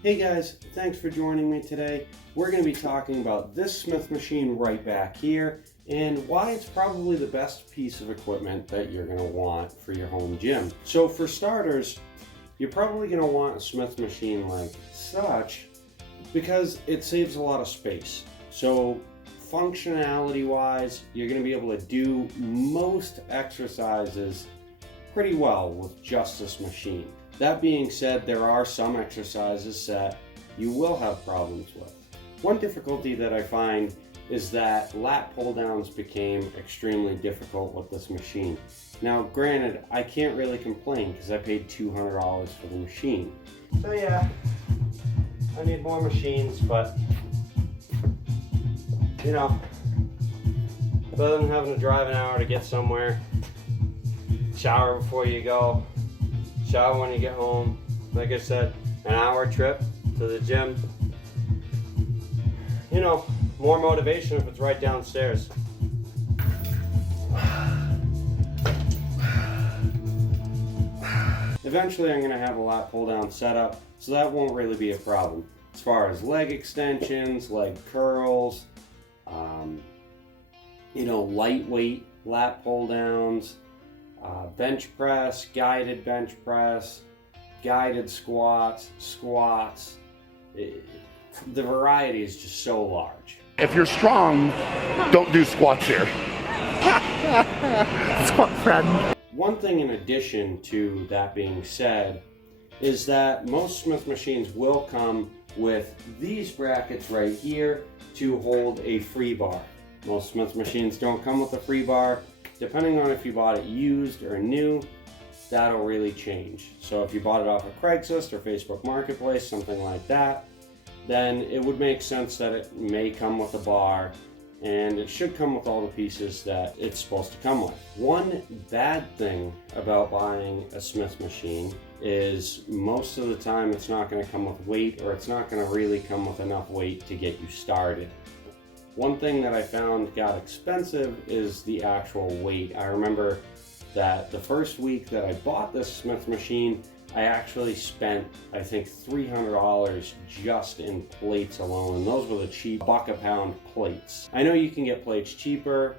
Hey guys, thanks for joining me today. We're going to be talking about this Smith machine right back here and why it's probably the best piece of equipment that you're going to want for your home gym. So for starters, you're probably going to want a Smith machine like such because it saves a lot of space. So functionality wise, you're going to be able to do most exercises pretty well with just this machine. That being said, there are some exercises that you will have problems with. One difficulty that I find is that lat pull downs became extremely difficult with this machine. Now granted, I can't really complain because I paid $200 for the machine. So yeah, I need more machines, but you know, other than having to drive an hour to get somewhere, shower before you go, shower when you get home, like I said, an hour trip to the gym. You know, more motivation if it's right downstairs. Eventually I'm going to have a lat pull down setup, so that won't really be a problem. As far as leg extensions, leg curls, you know, lightweight lat pull downs, bench press, guided bench press, guided squats. The variety is just so large. If you're strong, don't do squats here. Squat friend. One thing in addition to that being said is that most Smith machines will come with these brackets right here to hold a free bar. Most Smith machines don't come with a free bar. Depending on if you bought it used or new, that'll really change. So if you bought it off of Craigslist or Facebook Marketplace, something like that, then it would make sense that it may come with a bar, and it should come with all the pieces that it's supposed to come with. One bad thing about buying a Smith machine is most of the time it's not going to come with weight, or it's not going to really come with enough weight to get you started. One thing that I found got expensive is the actual weight. I remember that the first week that I bought this Smith machine, I actually spent, I think, $300 just in plates alone. And those were the cheap $1 a pound plates. I know you can get plates cheaper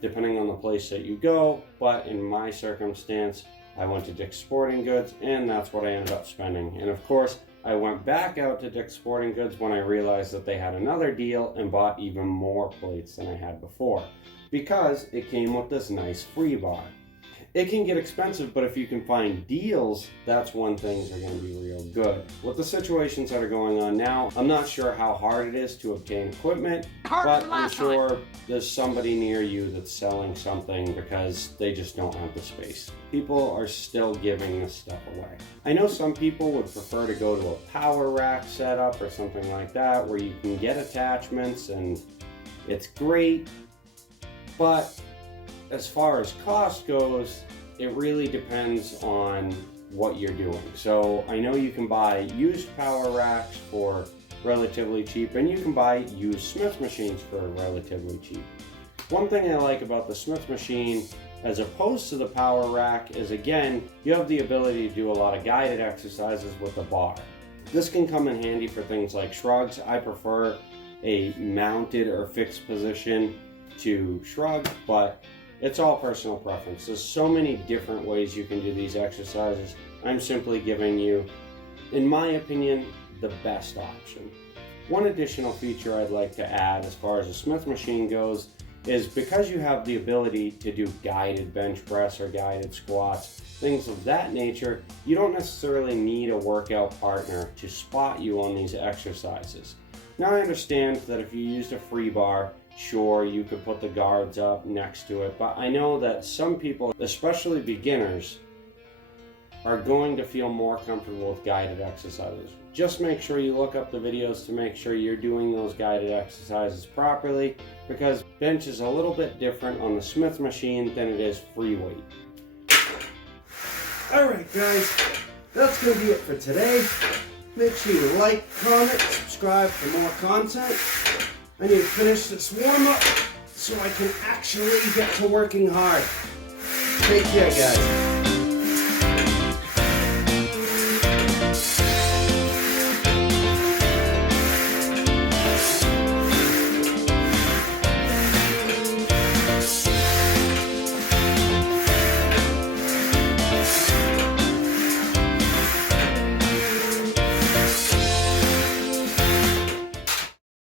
depending on the place that you go, but in my circumstance, I went to Dick's Sporting Goods and that's what I ended up spending. And of course, I went back out to Dick's Sporting Goods when I realized that they had another deal and bought even more plates than I had before, because it came with this nice free bar. It can get expensive, but if you can find deals, that's when things are going to be real good. With the situations that are going on now, I'm not sure how hard it is to obtain equipment, but I'm sure there's somebody near you that's selling something because they just don't have the space. People are still giving this stuff away. I know some people would prefer to go to a power rack setup or something like that where you can get attachments and it's great, but as far as cost goes, it really depends on what you're doing. So I know you can buy used power racks for relatively cheap, and you can buy used Smith machines for relatively cheap. One thing I like about the Smith machine as opposed to the power rack is, again, you have the ability to do a lot of guided exercises with the bar. This can come in handy for things like shrugs. I prefer a mounted or fixed position to shrug, but it's all personal preference. There's so many different ways you can do these exercises. I'm simply giving you, in my opinion, the best option. One additional feature I'd like to add as far as a Smith machine goes is because you have the ability to do guided bench press or guided squats, things of that nature, you don't necessarily need a workout partner to spot you on these exercises. Now I understand that if you used a free bar, sure, you could put the guards up next to it, but I know that some people, especially beginners, are going to feel more comfortable with guided exercises. Just make sure you look up the videos to make sure you're doing those guided exercises properly, because bench is a little bit different on the Smith machine than it is free weight. Alright guys, that's going to be it for today. Make sure you like, comment, subscribe for more content. I need to finish this warm-up so I can actually get to working hard. Take care, guys.